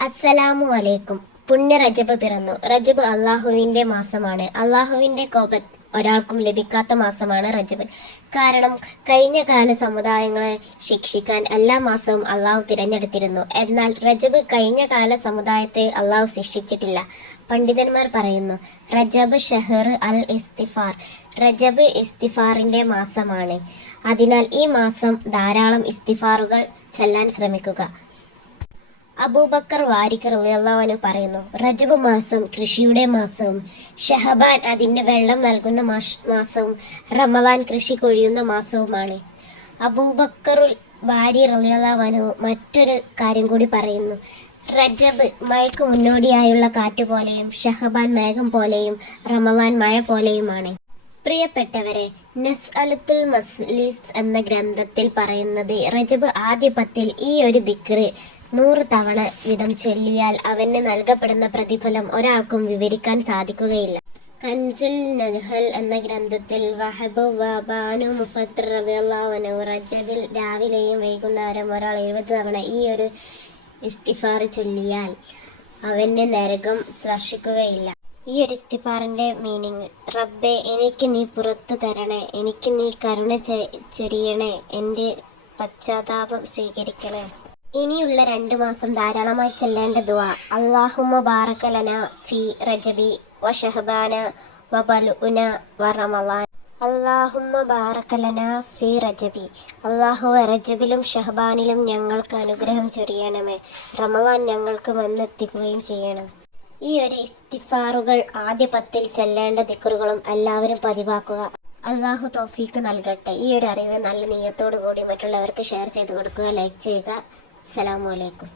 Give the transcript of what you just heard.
അസ്സലാമു അലൈക്കും. പുണ്യ റജബ് പിറന്നു. റജബ് അള്ളാഹുവിന്റെ മാസമാണ്. അള്ളാഹുവിന്റെ കോപ ഒരാൾക്കും ലഭിക്കാത്ത മാസമാണ് റജബ്. കാരണം കഴിഞ്ഞ കാല സമുദായങ്ങളെ ശിക്ഷിക്കാൻ എല്ലാ മാസവും അള്ളാഹു തിരഞ്ഞെടുത്തിരുന്നു. എന്നാൽ റജബ് കഴിഞ്ഞ കാല സമുദായത്തെ അള്ളാഹു ശിക്ഷിച്ചിട്ടില്ല. പണ്ഡിതന്മാർ പറയുന്നു റജബ് ഷെഹർ അൽ ഇസ്തിഫാർ. റജബ് ഇസ്തിഫാറിന്റെ മാസമാണ്. അതിനാൽ ഈ മാസം ധാരാളം ഇസ്തിഫാറുകൾ ചെല്ലാൻ ശ്രമിക്കുക. അബൂബക്കർ വാരിക്കർ റളിയല്ലാഹു പറയുന്നു റജബ് മാസം കൃഷിയുടെ മാസം ഷഹബാൻ അതിന്റെ വെള്ളം നൽകുന്ന മാസവും റമദാൻ കൃഷി കൊഴിയുന്ന മാസവുമാണ്. അബൂബക്കറുൽ വാരി റളിയല്ലാഹു മറ്റൊരു കാര്യം കൂടി പറയുന്നു റജബ് മഴയ്ക്ക് മുന്നോടിയായുള്ള കാറ്റ് പോലെയും ഷഹബാൻ മേഘം പോലെയും റമദാൻ മഴ പോലെയുമാണ്. പ്രിയപ്പെട്ടവരെ നസ് അലത്തുൽ മസ്ലിസ് എന്ന ഗ്രന്ഥത്തിൽ പറയുന്നത് റജബ് ആദ്യ പത്തിൽ ഈ ഒരു ദിക്റ് നൂറ് തവണ വീതം ചൊല്ലിയാൽ അവന് നൽകപ്പെടുന്ന പ്രതിഫലം ഒരാൾക്കും വിവരിക്കാൻ സാധിക്കുകയില്ല. കൻസിൽ നഹൽ എന്ന ഗ്രന്ഥത്തിൽ വഹബ് വബാനു മുഫത്തർ റളിയല്ലാഹു റജബിൽ രാവിലെയും വൈകുന്നേരം ഒരാൾ എഴുപത് തവണ ഈ ഒരു ഇസ്തിഫാർ ചൊല്ലിയാൽ അവന് നരകം സ്പർശിക്കുകയില്ല. ഈ ഒരു ഇസ്തിഫാറിന്റെ മീനിങ് റബ്ബെ എനിക്ക് നീ പുറത്തു തരണേ എനിക്ക് നീ കരുണ ചൊരിയണേ എന്റെ പശ്ചാത്താപം സ്വീകരിക്കണേ. ഇനിയുള്ള രണ്ട് മാസം ധാരാളമായി ചെല്ലേണ്ട ദുവ അള്ളാഹുമ ബാറക്കലന ഫി റജബി വഷഹബാന വബലുന വറമലാൻ അള്ളാഹുമ്മ ബാറക്കലന ഫി റജബി. അള്ളാഹു റജബിലും ഷഹബാനിലും ഞങ്ങൾക്ക് അനുഗ്രഹം ചൊരിയണമേ. റമളാൻ ഞങ്ങൾക്ക് വന്നെത്തിക്കുകയും ചെയ്യണം. ഈ ഒരു ഇസ്തിഫാറുകൾ ആദ്യ പത്തിൽ ചെല്ലേണ്ട ദിക്കറുകളും എല്ലാവരും പതിവാക്കുക. അള്ളാഹു തോഫീക്ക് നൽകട്ടെ. ഈ ഒരു അറിവ് നല്ല നീയത്തോടു കൂടി മറ്റുള്ളവർക്ക് ഷെയർ ചെയ്ത് കൊടുക്കുക ലൈക്ക് ചെയ്യുക. അസ്സലാമു അലൈക്കും